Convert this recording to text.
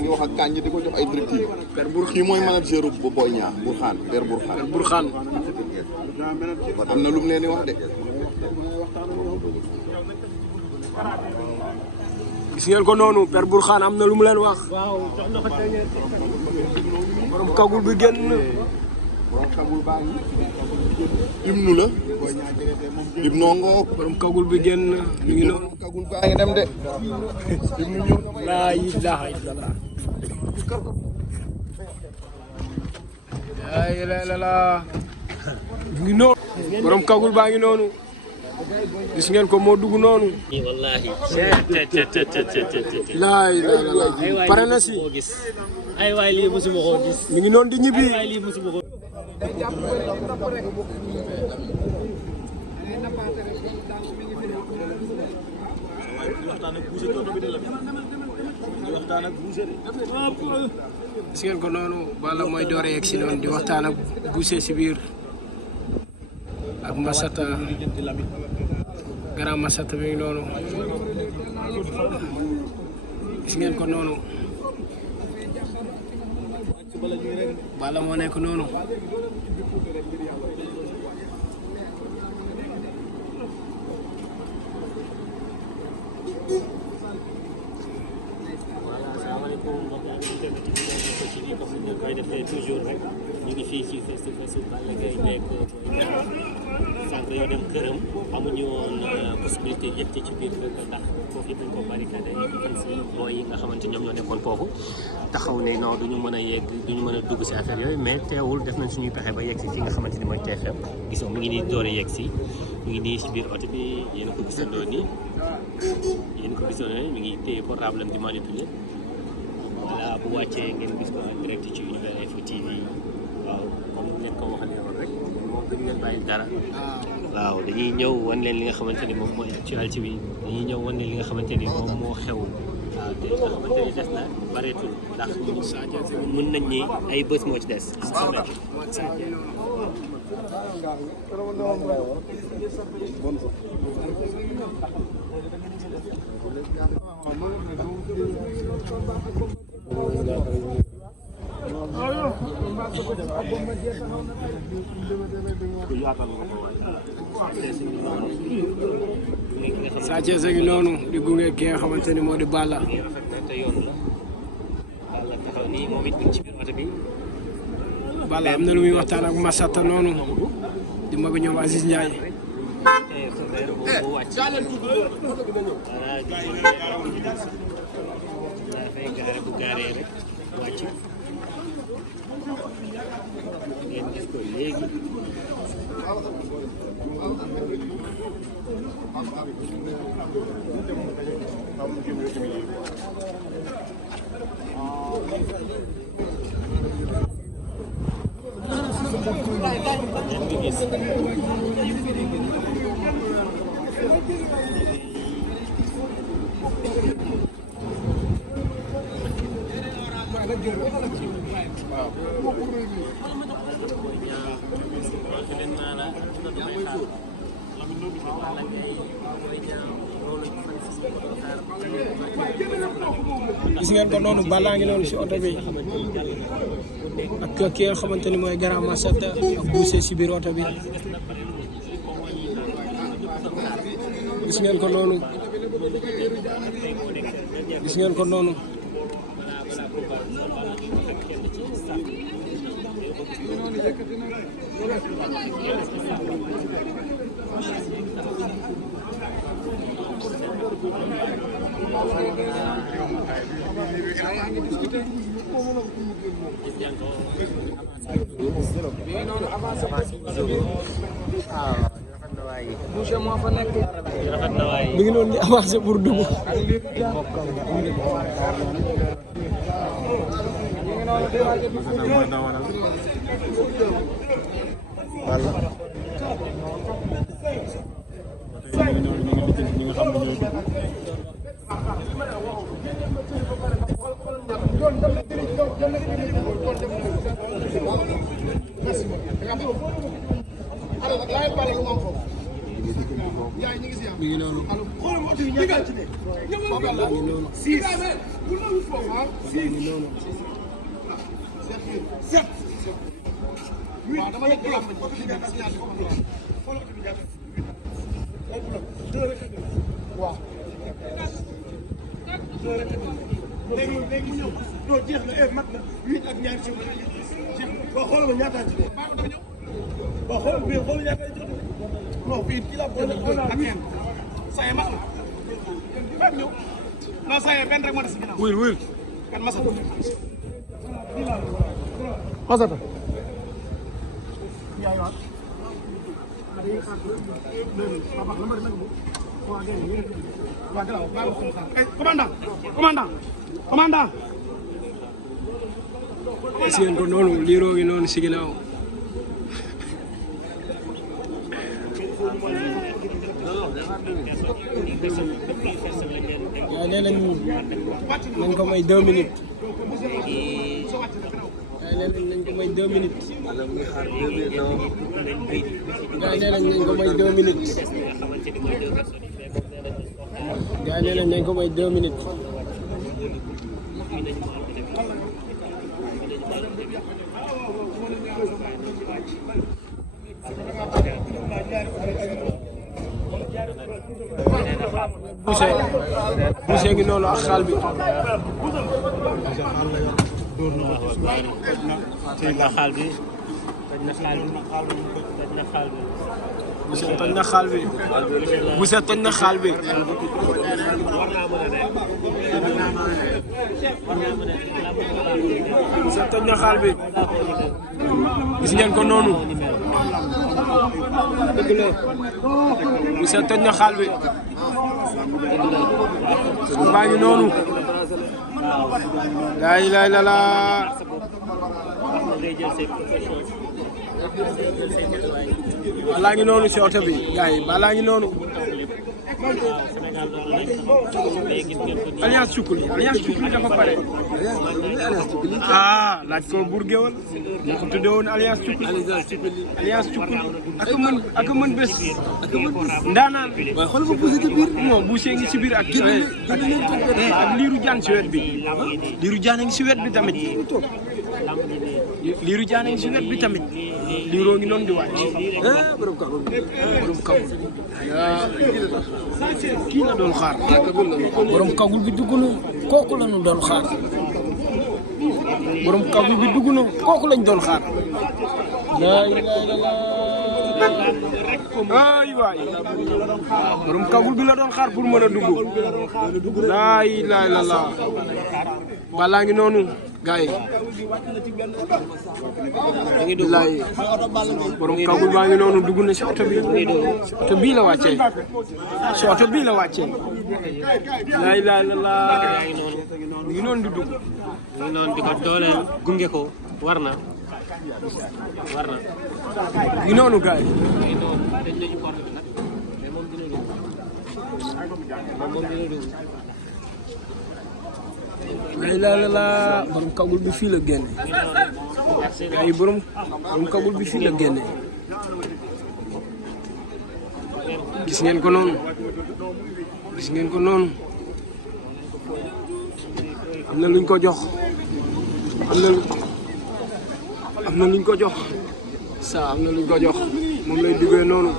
ngi wax ak Kandji di ko jox ay directives. Père Bour kii mooy manager bu Boy Niang Bourkhane Père Bourkhane. Père Bourkhane. am na lu mu leen di wax de. gis ngeen ko noonu Père Bourkhane am na lu mu leen wax. borom kagul bi génn. borom kagul baa ngi. hymne la. hymne ngo. borom kagul bi génn mi ngi noonu. kagul baa ngi dem de. hymne ñëw. laa ilaaha illallah. laa ilaaha illallah. mi ngi noonu. borom kagul baa ngi noonu. gis ngeen ko moo dugg noonu. wallahi. laa ilaaha illallah. pare na si. ay waay lii mosuma koo gis. mi ngi noonu di ñibbi. ay waay lii mosuma koo. gis ngeen ko noonu Balla mooy doore yegg si noonu di waxtaan ak Boucher si biir ak Massata grand Massata mi ngi noonu gis ngeen ko noonu Balla moo nekk noonu. koy defee toujours rek ñu ngi fii ci face-to-face Balla Gaye nekk sànq yoo dem këram amuñu woon possibilité yëg ci biir kër ndax foofu yëpp dañ ko barricadé fan si booy yi nga xamante ñoom ñoo nekkoon foofu taxaw ne non duñu mën a yegg duñu mën a dugg si affaire yooyu mais teewul def nañ suñuy pexe ba yegg si fi nga xamante ni mooy TFM gis nga mu ngi nii door a yegg si mu ngi nii si biir oto bi yéen a ko gisandoo nii mi ngi téye portable am di manipuler voilà bu wàccee ngeen gis ko en direct ci Univers Info TV waaw comme ngeen ko waxee woon rek moom duñu leen bàyyi dara waaw dañuy ñëw wan leen li nga xamante ni moom mooy actualité bi dañuy ñëw wan leen li nga xamante ni moom moo xew waaw te li nga xamante ni des na bareetul ndax mën nañ ni ay bés moo ci des. Sa Thiès a ngi noonu di gunge ki nga xamante ni moo di Balla. Balla am na lu muy waxtaan ak Massata noonu di mag ñoom Aziz Ndiaye. ngeen gis ko léegi gis ngeen ko noonu Balla ngi noonu si oto bi ak ki nga xamante ni mooy grand Massata ak Boucher si biir oto bi gis ngeen ko noonu gis ngeen ko noonu Boucher moo fa nekk rafet na waay mi ngi noonu di avancé pour dugg mi ngi noonu Balla ngi noonu léegi ñëw non jeex na mat na 8 ak ñaari ci waaw xoolal ma ñaata ci waaw xoolal bi xoolal ñaata ci non fii kii la ak ñen saye mat na fam ñëw non saye benn rek moo des ginnaaw wul kan masata yaay waat commandant gis ngeen ko noonu liiroo ngi noonu si ginnaaw yaa nee nañ ko may 2 minutes yaa nee nañ ko may 2 minutes yaa nee nañ ko may 2 minutes yaa nee nañ ko may 2 minutes Boucher ngi noonu ak xaal bi toj na xaal bi Boucher toj na xaal bi Boucher toj na xaal bi Boucher toj na xaal bi gis ngeen ko noonu dëgg la Boucher toj na xaal bi baa ngi noonu laa ilaaha illallaah balaa ngi noonu si oto bi gars yi balaa ngi noonu Alliance Cukkuli dafa pare ah laaj ko Bour Gueweul moo ko tudde woon Alliance Cukkuli ak mën bés ndaanaan waaye xool ko Boucher ci biir non Boucher ngi si biir ak Lirou Diane si wet bi Lirou Diane ngi si wet bi tamit Lirou Diane ngi si wet bi tamit Lirou ngi noonu di wàcc borom kaw kii la doon xaar borom kagul bi dugg na kooku la ñu doon xaar borom kagul bi dugg na kooku lañ doon xaar laa ilaaha illallaah ay waay borom kagul bi la doon xaar pour mën a dugg laa ilaaha illallaah balaa ngi noonu gars yi bilaay borom kagul baa ngi noonu dugg na si oto bi oto bii la wàccee si oto bii la wàccee laa ilaaha illallaah mu ngi noonu di dugg mu ngi noonu di ko dooleel gunge ko war na mu ngi noonu gars yi laa ilaaha illallaah borom kagul bi fii la génne gars yi borom kagul bi fii la génne gis ngeen ko noonu am na luñ ko jox am na luñ ko jox sa am na luñ ko jox moom lay duggee noonu